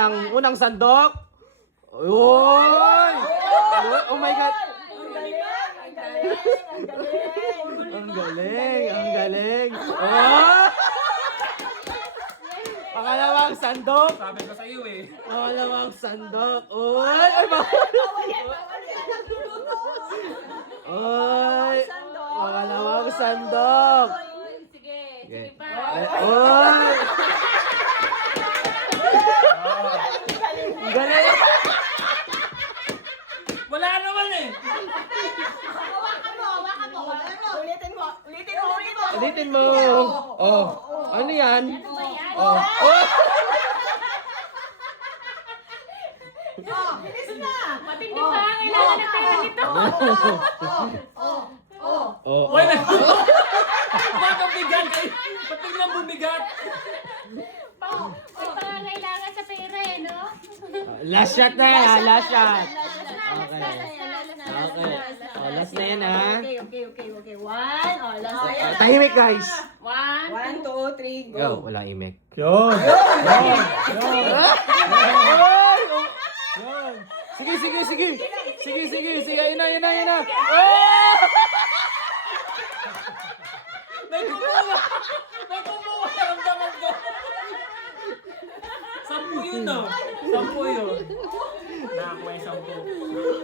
Ang unang sandok. Uy! Oh my God! Ang galing! Ang galing! Oh! Pangalawang sandok. Sabi ko sa iyo eh. Pangalawang sandok. Uy! Ay, Uy! Pangalawang sandok. Sige, sige pa. Uy! Ang galing! Wala naman eh. Hawakan mo. Ulitin mo. Ulitin mo. Oh. Ano yan? Oh. Oh. Bilis na. Matindi pa. Kailangan na tayo nito. Oh. Uy, bakit bigat eh? Ba't biglang bumigat? May pangangailangan sa pera eh, no? Last shot na yan. Last shot. Okay. Okay. Oh, last na yan ha. Okay. One. Oh, last na yan. Tahimik guys. 1, 1, 2, 3, Go. go. Wala imek. Yun. Sige. Sige. Yun na. Oh! May kumuha. Naramdaman ko. 10 yun oh. 10 yun. Nakakuha yung 10.